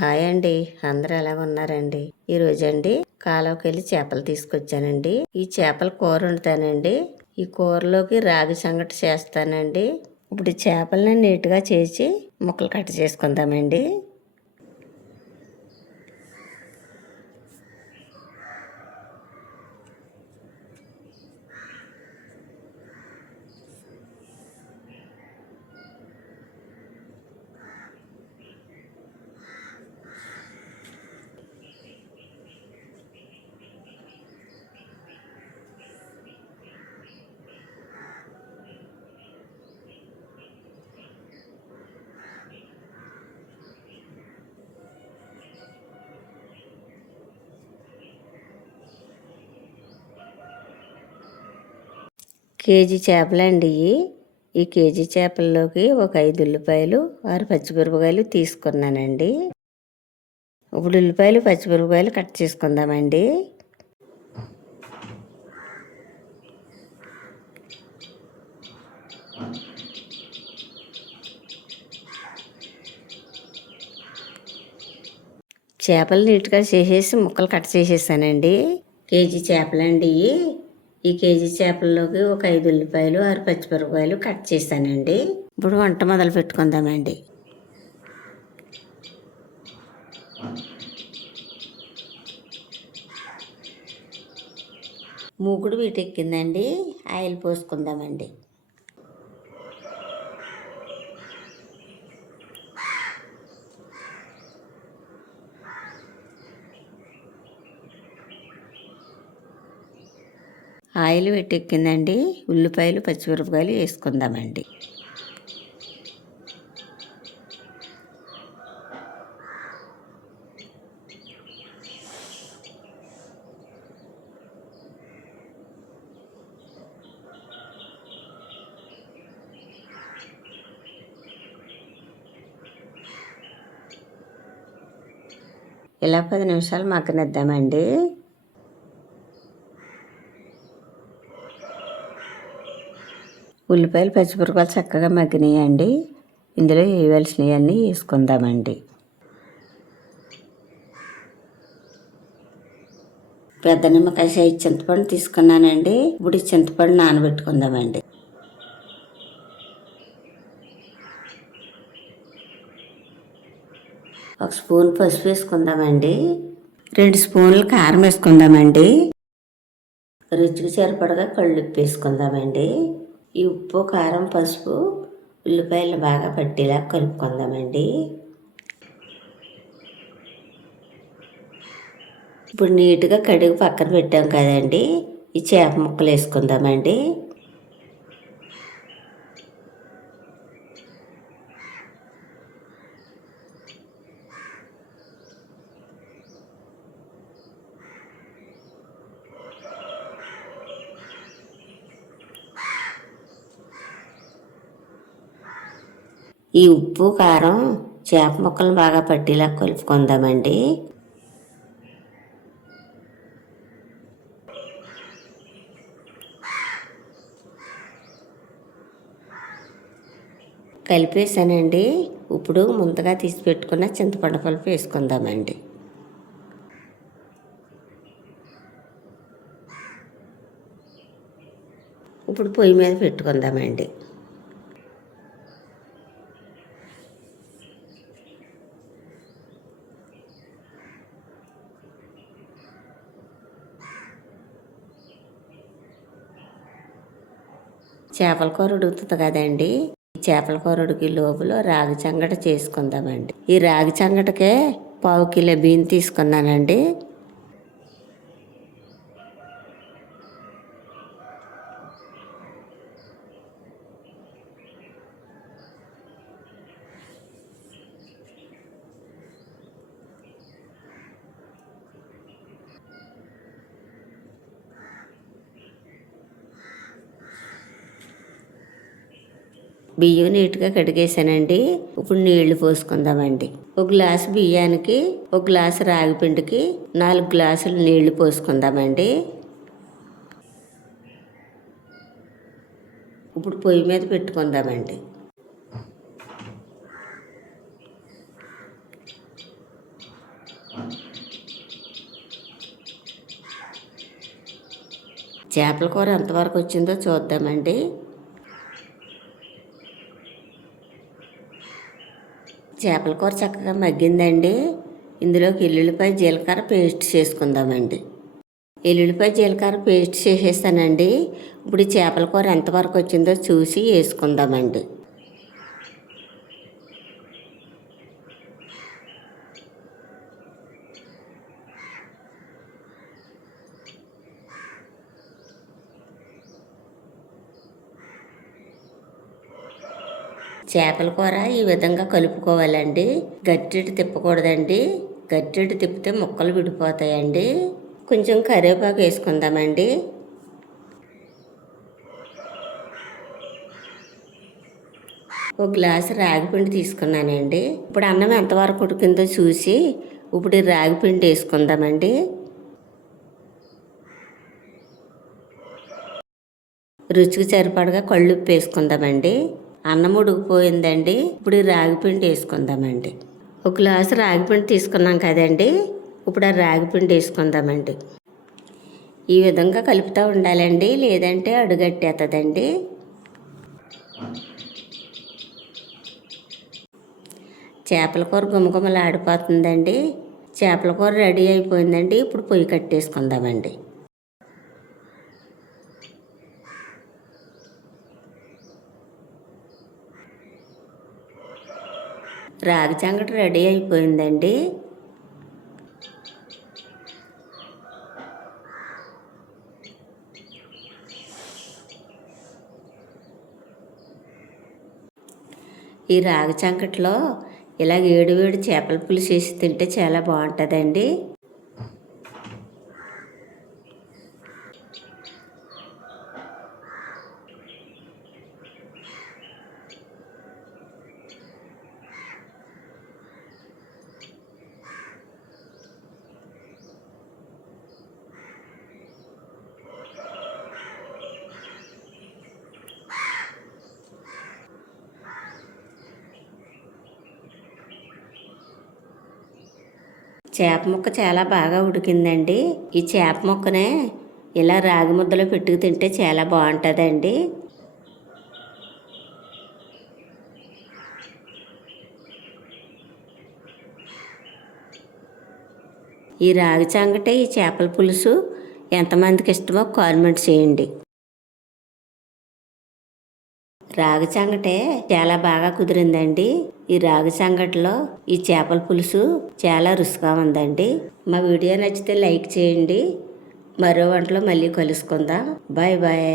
Hi అండి. అందరూ ఎలా ఉన్నారండి? ఈ రోజండి కాలువకి వెళ్ళి చేపలు తీసుకొచ్చానండి. ఈ చేపల కూర వండుతానండి. ఈ కూరలోకి రాగి సంగటి చేస్తానండి. ఇప్పుడు ఈ చేపలని నీట్గా చేసి ముక్కలు కట్ చేసుకుందామండి. కేజీ చేపలండి ఇవి. ఈ కేజీ చేపల్లోకి ఒక ఐదు ఉల్లిపాయలు ఆరు పచ్చిమిరపకాయలు తీసుకున్నానండి. ఇప్పుడు ఉల్లిపాయలు పచ్చిమిరపకాయలు కట్ చేసుకుందామండి. చేపలు నీట్గా చేసేసి ముక్కలు కట్ చేసేసానండి. కేజీ చేపలండి ఇవి. ఈ కేజీ చేపల్లోకి ఒక ఐదు ఉల్లిపాయలు ఆరు పచ్చిమిరపకాయలు కట్ చేశానండి. ఇప్పుడు వంట మొదలు పెట్టుకుందామండి. మూకుడు వీటెక్కిందండి. ఆయిల్ పోసుకుందామండి. ఆయిల్ పెట్టెక్కిందండి. ఉల్లిపాయలు పచ్చిమిరపకాయలు వేసుకుందామండి. ఇలా పది నిమిషాలు మగ్గనిద్దామండి. ఉల్లిపాయలు పచ్చిమిరపకాయలు చక్కగా మగ్గినాయండి. ఇందులో వేయవలసినవన్నీ వేసుకుందామండి. పెద్ద నిమ్మకాయ సైజు చింతపండు తీసుకున్నానండి. ఇప్పుడు ఈ చింతపండు నానబెట్టుకుందామండి. ఒక స్పూన్ పసుపు వేసుకుందామండి. రెండు స్పూన్లు కారం వేసుకుందామండి. రుచికి సరిపడగా కళ్ళు వేసుకుందామండి. ఈ ఉప్పు కారం పసుపు ఉల్లిపాయలు బాగా పట్టేలా కలుపుకుందామండి. ఇప్పుడు నీట్గా కడుగు పక్కన పెట్టాం కదండి. ఈ చేప ముక్కలు వేసుకుందామండి. ఈ ఉప్పు కారం చేప ముక్కలు బాగా పట్టేలా కలుపుకుందామండి. కలిపేసానండి. ఇప్పుడు ముందుగా తీసి పెట్టుకున్న చింతపండు పలుపు వేసుకుందామండి. ఇప్పుడు పొయ్యి మీద పెట్టుకుందామండి. చేపల కూర ఉడుకుతుంది కదండి. ఈ చేపల కూర ఉడికి లోపల రాగి చంగట చేసుకుందామండి. ఈ రాగి చంగటకే పావు కిలో బియ్యం తీసుకున్నానండి. బియ్యం నీట్గా కడిగేసానండి ఇప్పుడు నీళ్ళు పోసుకుందామండి. ఒక గ్లాసు బియ్యానికి ఒక గ్లాసు రాగి పిండికి నాలుగు గ్లాసులు నీళ్ళు పోసుకుందామండి. ఇప్పుడు పొయ్యి మీద పెట్టుకుందామండి. చేపల కూర ఎంతవరకు వచ్చిందో చూద్దామండి. చేపల కూర చక్కగా మగ్గిందండి. ఇందులోకి ఎల్లుల్లిపాయ జీలకర్ర పేస్ట్ చేసుకుందామండి. ఎల్లుల్లిపాయ జీలకర్ర పేస్ట్ చేసేస్తానండి ఇప్పుడు చేపల కూర ఎంతవరకు వచ్చిందో చూసి వేసుకుందామండి. చేపల కూర ఈ విధంగా కలుపుకోవాలండి. గట్టిటి తిప్పకూడదండి. గట్టిటి తిప్పితే ముక్కలు విడిపోతాయండి. కొంచెం కరివేపాకు వేసుకుందామండి. ఒక గ్లాసు రాగిపిండి తీసుకున్నానండి. ఇప్పుడు అన్నం ఎంతవరకు ఉడికిందో చూసి ఇప్పుడు రాగిపిండి వేసుకుందామండి. రుచికి సరిపడగా కళ్ళు ఉప్పు వేసుకుందామండి అన్నం ఉడికిపోయిందండి ఇప్పుడు రాగిపిండి వేసుకుందామండి. ఒక గ్లాసు రాగిపిండి తీసుకున్నాం కదండి. ఇప్పుడు ఆ రాగిపిండి వేసుకుందామండి. ఈ విధంగా కలుపుతూ ఉండాలండి. లేదంటే అడుగట్టేస్తుందండి చేపల కూర గుమగుమలు ఆడిపోతుందండి చేపల కూర రెడీ అయిపోయిందండి. ఇప్పుడు పొయ్యి కట్టేసుకుందామండి. రాగి సంగటి రెడీ అయిపోయిందండి. ఈ రాగి చంకట్లో ఇలా వేడి వేడి చేపల పులుసు వేసి తింటే చాలా బాగుంటుందండి. చేప ముక్క చాలా బాగా ఉడికిందండి. ఈ చేప ముక్కనే ఇలా రాగి ముద్దలో పెట్టుకు తింటే చాలా బాగుంటుందండి. ఈ రాగి చంగటే ఈ చేపల పులుసు ఎంతమందికి ఇష్టమో కామెంట్ చేయండి. రాగి సంగటే చాలా బాగా కుదిరిందండి. ఈ రాగి సంగటిలో ఈ చేపల పులుసు చాలా రుచిగా ఉందండి. మా వీడియో నచ్చితే లైక్ చేయండి. మరో వంటలో మళ్ళీ కలుసుకుందాం. Bye bye.